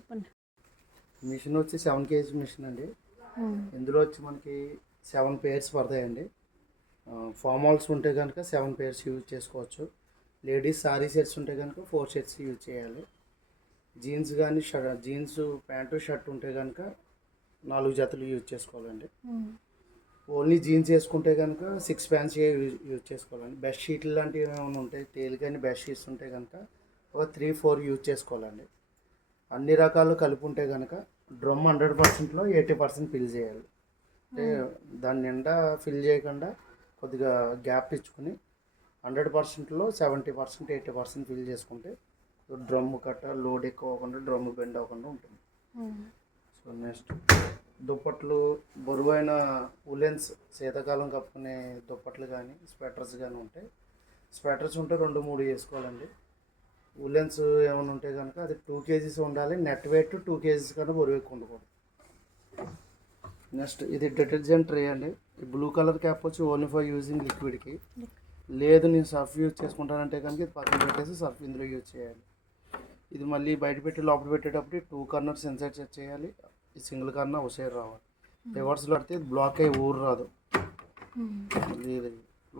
చెప్పండి. మిషన్ వచ్చి 7 KG machine అండి. ఇందులో వచ్చి మనకి 7 పేర్స్ పడతాయండి. ఫామ్ హాల్స్ ఉంటే కనుక 7 పేర్స్ యూజ్ చేసుకోవచ్చు. లేడీస్ సారీ సెట్స్ ఉంటే కనుక 4 సెట్స్ యూజ్ చేయాలి. జీన్స్ కానీ జీన్స్ ప్యాంటు షర్ట్ ఉంటే కనుక 4 జతలు యూజ్ చేసుకోవాలండి. ఓన్లీ జీన్స్ వేసుకుంటే కనుక 6 ప్యాంట్స్ యూజ్ చేసుకోవాలండి. బెడ్ షీట్లు లాంటివి ఏమైనా ఉంటాయి, తేలికైన బెడ్ షీట్స్ ఉంటే కనుక ఒక 3-4 యూజ్ చేసుకోవాలండి. అన్ని రకాలు కలిపి ఉంటే కనుక డ్రమ్ 100%లో 80% ఫిల్ చేయాలి. అంటే దాని నిండా ఫిల్ చేయకుండా కొద్దిగా గ్యాప్ ఇచ్చుకుని 100%లో 70% 80% ఫిల్ చేసుకుంటే డ్రమ్ కట్ట లోడ్ ఎక్కువ అవ్వకుండా డ్రమ్ బెండ్ అవ్వకుండా ఉంటుంది. సో నెక్స్ట్ దుప్పట్లు, బరువైన ఉలెన్స్ శీతాకాలం కప్పుకునే దుప్పట్లు కానీ స్వెటర్స్ కానీ ఉంటాయి. స్వెటర్స్ ఉంటే 2-3 వేసుకోవాలండి. ఉలెన్స్ ఏమైనా ఉంటే కనుక అది 2 కేజీస్ ఉండాలి. నెట్ వెయిట్ 2 కేజీస్ కన్నా బరువు ఎక్కువ ఉండకూడదు. నెక్స్ట్ ఇది డిటర్జెంట్ ట్రే అండి. ఈ బ్లూ కలర్ క్యాప్ వచ్చి ఓన్లీ ఫర్ యూజింగ్ లిక్విడ్కి. లేదు నేను సర్ఫ్ యూజ్ చేసుకుంటానంటే కనుక ఇది పక్కన పెట్టేసి సర్ఫ్ ఇందులో యూజ్ చేయాలి. ఇది మళ్ళీ బయట పెట్టి లోపల పెట్టేటప్పుడు 2 కార్నర్స్ ఇన్సైడ్ సెట్ చేయాలి. ఈ సింగిల్ కార్నర్ ఒక సైడ్ రావాలి. రివర్స్లో పడితే బ్లాక్ అయ్యి ఊరు రాదు.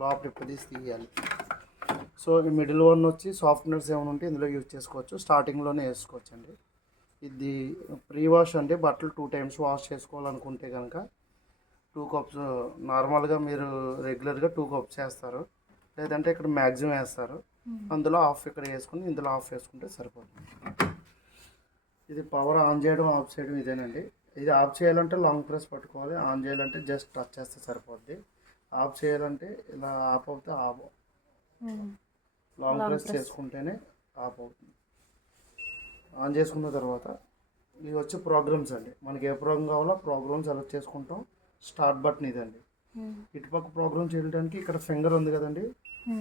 లోపల ఇప్పదీసి తీయాలి. సో ఈ మిడిల్ వన్ వచ్చి సాఫ్ట్నర్స్ ఏమైనా ఉంటే ఇందులో యూజ్ చేసుకోవచ్చు. స్టార్టింగ్లోనే వేసుకోవచ్చు అండి. ఇది ప్రీ వాష్ అంటే బట్టలు 2 టైమ్స్ వాష్ చేసుకోవాలనుకుంటే కనుక 2 కప్స్ నార్మల్గా మీరు రెగ్యులర్గా 2 కప్స్ వేస్తారు. లేదంటే ఇక్కడ మ్యాక్సిమం వేస్తారు. అందులో హాఫ్ ఇక్కడ వేసుకుని ఇందులో హాఫ్ వేసుకుంటే సరిపోతుంది. ఇది పవర్ ఆన్ చేయడం ఆఫ్ చేయడం ఇదేనండి. ఇది ఆఫ్ చేయాలంటే లాంగ్ ప్రెస్ పట్టుకోవాలి. ఆన్ చేయాలంటే జస్ట్ టచ్ చేస్తే సరిపోద్ది. ఆఫ్ చేయాలంటే ఇలా ఆఫ్ అవుతే ఆఫ్, లాంగ్ ప్రెస్ చేసుకుంటేనే ఆఫ్ అవుతుంది. ఆన్ చేసుకున్న తర్వాత ఇవి వచ్చి ప్రోగ్రామ్స్ అండి. మనకి ఏ ప్రోగ్రామ్ కావాలో ప్రోగ్రామ్ సెలెక్ట్ చేసుకుంటాం. స్టార్ట్ బటన్ ఇదండి. ఇటుపక్క ప్రోగ్రామ్ చేయడానికి ఇక్కడ ఫింగర్ ఉంది కదండి,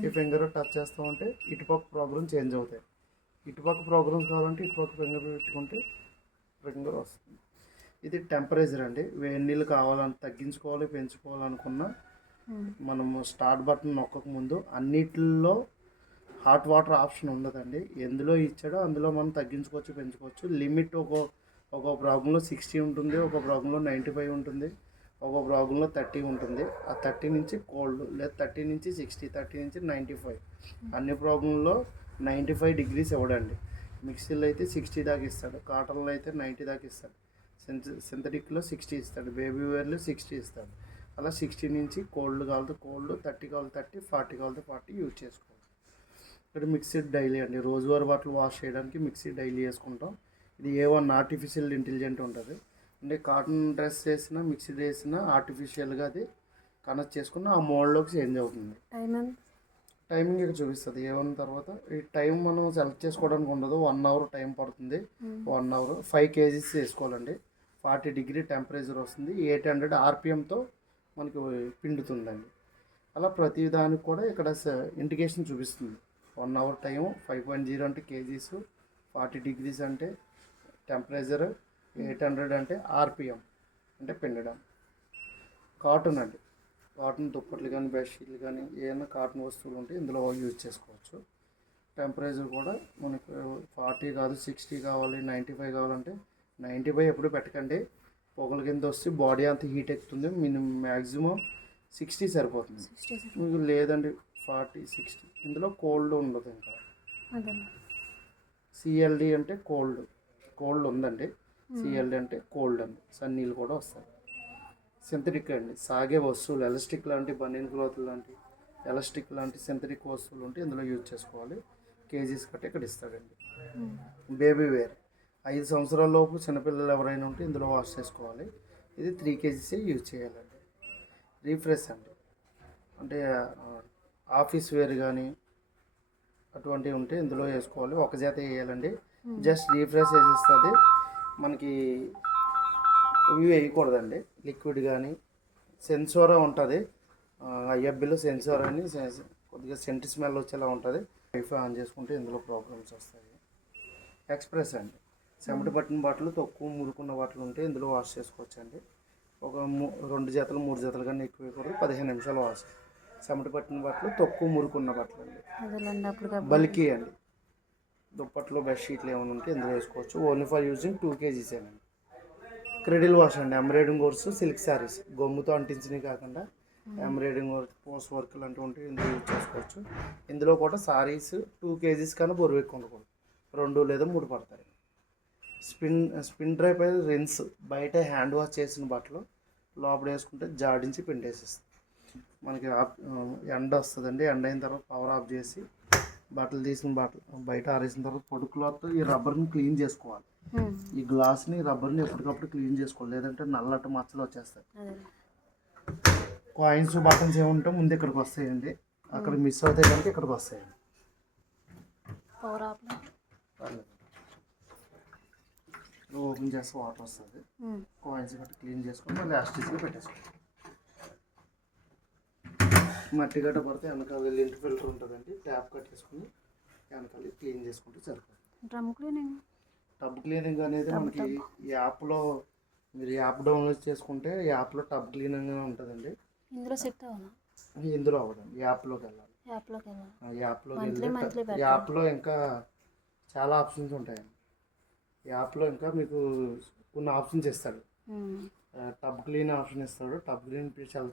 ఈ ఫింగర్ టచ్ చేస్తూ ఉంటే ఇటుపక్క ప్రోగ్రామ్ చేంజ్ అవుతాయి. ఇటుపక్క ప్రోగ్రామ్స్ కావాలంటే ఇటుపక్క ఫింగర్ పెట్టుకుంటే ఫింగర్ వస్తుంది. ఇది టెంపరేచర్ అండి. వేడి నీళ్ళు కావాలని తగ్గించుకోవాలి పెంచుకోవాలనుకున్న మనము స్టార్ట్ బటన్ నొక్కక ముందు అన్నిటిల్లో హాట్ వాటర్ ఆప్షన్ ఉండదండి. ఎందులో ఇచ్చాడో అందులో మనం తగ్గించుకోవచ్చు పెంచుకోవచ్చు. లిమిట్ ఒక ప్రాబ్లంలో 60 ఉంటుంది, ఒక ప్రాబ్లంలో 95 ఉంటుంది, ఒక ప్రాబ్లంలో 30 ఉంటుంది. ఆ 30 నుంచి కోల్డ్, లేదా 30 నుంచి 60, 30 నుంచి 95. అన్ని ప్రాబ్లంలో 95 డిగ్రీస్ ఇవ్వడండి. మిక్సీలో అయితే 60 దాకా ఇస్తాడు, కాటన్లో అయితే 90 దాకా ఇస్తాడు, సింథటిక్లో 60 ఇస్తాడు, బేబీ వేర్లో 60 ఇస్తాడు. అలా 60 నుంచి కోల్డ్ కావాలితే కోల్డ్, 30 కావాలి 30, 40 కావాలితే 40 యూజ్ చేసుకోవాలి. ఇక్కడ మిక్సీ డైలీ అండి. రోజువారీ బట్టలు వాష్ చేయడానికి మిక్సీ డైలీ వేసుకుంటాం. ఇది A1 ఆర్టిఫిషియల్ ఇంటెలిజెంట్ ఉంటుంది. అంటే కాటన్ డ్రెస్ వేసినా మిక్సీ వేసినా ఆర్టిఫిషియల్గా అది కనెక్ట్ చేసుకున్న ఆ మోడ్లోకి చేంజ్ అవుతుంది. టైమింగ్ ఇక్కడ చూపిస్తుంది. A1 తర్వాత ఈ టైం మనం సెలెక్ట్ చేసుకోవడానికి ఉండదు. 1 అవర్ టైం పడుతుంది. 1 అవర్ 5 కేజీస్ వేసుకోవాలండి. 40 డిగ్రీ టెంపరేచర్ వస్తుంది. 800 RPMతో మనకి పిండుతుందండి. అలా ప్రతి దానికి కూడా ఇక్కడ ఇండికేషన్ చూపిస్తుంది. 1 అవర్ టైము, 5.0 అంటే కేజీస్, 40 డిగ్రీస్ అంటే టెంపరేచర్, 800 అంటే RPM అంటే పిండడం. కాటన్ అండి. కాటన్ దుప్పట్లు కానీ బెడ్షీట్లు కానీ ఏమైనా కాటన్ వస్తువులు ఉంటే ఇందులో యూజ్ చేసుకోవచ్చు. టెంపరేచర్ కూడా మనకు 40 కాదు 60 కావాలి 95 కావాలంటే 95 ఎప్పుడు పెట్టకండి. పొగల కింద వస్తే బాడీ అంత హీట్ ఎక్కుతుంది. మ్యాక్సిమం 60 సరిపోతుంది. మీకు లేదండి 40, 60 ఇందులో కోల్డ్ ఉండదు. ఇంకా CLD అంటే కోల్డ్ ఉందండి. CLD అంటే కోల్డ్ అండి. సన్నీళ్ళు కూడా వస్తాయి. సింథటిక్ అండి. సాగే వస్తువులు ఎలాస్టిక్ లాంటి బనీన్ క్లాత్ లాంటి ఎలాస్టిక్ లాంటి సింథటిక్ వస్తువులు ఉంటే ఇందులో యూజ్ చేసుకోవాలి. కేజీస్ కట్టి ఇక్కడ ఇస్తాడండి. బేబీ వేర్ 5 సంవత్సరాల లోపు చిన్నపిల్లలు ఎవరైనా ఉంటే ఇందులో వాష్ చేసుకోవాలి. ఇది 3 కేజీసే యూజ్ చేయాలండి. రీఫ్రెష్ అండి. అంటే ఆఫీస్ వేర్ కానీ అటువంటివి ఉంటే ఇందులో వేసుకోవాలి. ఒక జత వేయాలండి. జస్ట్ రీఫ్రెష్ వేసేస్తుంది. మనకి ఇవి వేయకూడదండి. లిక్విడ్ కానీ సెన్సోరా ఉంటుంది. IFBలో సెన్సోరా అని కొద్దిగా సెంట్ స్మెల్ వచ్చేలా ఉంటుంది. వైఫై ఆన్ చేసుకుంటే ఇందులో ప్రాబ్లమ్స్ వస్తాయి. ఎక్స్ప్రెస్ అండి. చెమట పట్టిన బట్టలు తక్కువ మురుకున్న బట్టలు ఉంటే ఇందులో వాష్ చేసుకోవచ్చు అండి. ఒక 2 జతలు 3 జతలు కానీ ఎక్కువ వేయకూడదు. 15 నిమిషాలు వాష్. చెమట పట్టిన బట్టలు తక్కువ మురుకున్న బట్టలు అండి. బల్కీ అండి. దుప్పట్లు బెడ్షీట్లు ఏమైనా ఉంటే ఇందులో వేసుకోవచ్చు. ఓన్లీ ఫర్ యూజింగ్ 2 kgs అండి. క్రెడిల్ వాష్ అండి, ఎంబ్రాయిడింగ్ కోర్స్ సిల్క్ శారీస్ గమ్ముతో అంటించినవి కాకుండా ఎంబ్రాయిడింగ్ వర్క్ పోస్ట్ వర్క్ లాంటివి ఉంటే ఇందులో యూజ్ చేసుకోవచ్చు. ఇందులో కూడా సారీస్ 2 kgs కన్నా బరువు ఎక్కువ ఉండకూడదు, 2 లేదా 3 పడతాయి. స్పిన్ డ్రై పై రిన్స్, బయట హ్యాండ్ వాష్ చేసిన బట్టలు లోపల వేసుకుంటే జాడించి పిండేసేస్తుంది. మనకి ఎండ వస్తుందండి, ఎండ అయిన తర్వాత పవర్ ఆఫ్ చేసి బట్టలు తీసిన బట్టలు బయట ఆరేసిన తర్వాత పొడి క్లాత్ ఈ రబ్బర్ని క్లీన్ చేసుకోవాలి. ఈ గ్లాస్ని రబ్బర్ని ఎప్పటికప్పుడు క్లీన్ చేసుకోవాలి, లేదంటే నల్లటి మచ్చలు వచ్చేస్తాయి. కాయిన్స్ బటన్స్ ఏముంటే ముందు ఇక్కడికి వస్తాయండి, అక్కడ మిస్ అవుతాయి కనుక ఇక్కడికి వస్తాయండి. ఓపెన్ చేస్తే వాటర్ వస్తుంది, కాయిన్స్ గట్ట క్లీన్ చేసుకొని మళ్ళీ యాస్టిస్లో పెట్టేసుకోవాలి. మట్టి గట్ట పడితే వెనకాల లింక్ ఫిల్టర్ ఉంటుందండి, ట్యాప్ కట్టేసుకుని వెనకాల క్లీన్ చేసుకుంటే సరిపోతుంది. టబ్ క్లీనింగ్ అనేది మనకి యాప్లో మీరు యాప్ డౌన్లోడ్ చేసుకుంటే యాప్లో టబ్ క్లీనింగ్ ఉంటుందండి. ఇందులో అవ్వడం యాప్లోకి వెళ్ళాలి. యాప్లో ఇంకా చాలా ఆప్షన్స్ ఉంటాయండి. యాప్లో ఇంకా మీకు కొన్ని ఆప్షన్స్ ఇస్తాడు. టబ్ క్లీన్ ఆప్షన్ ఇస్తాడు. టబ్ క్లీన్ చాలా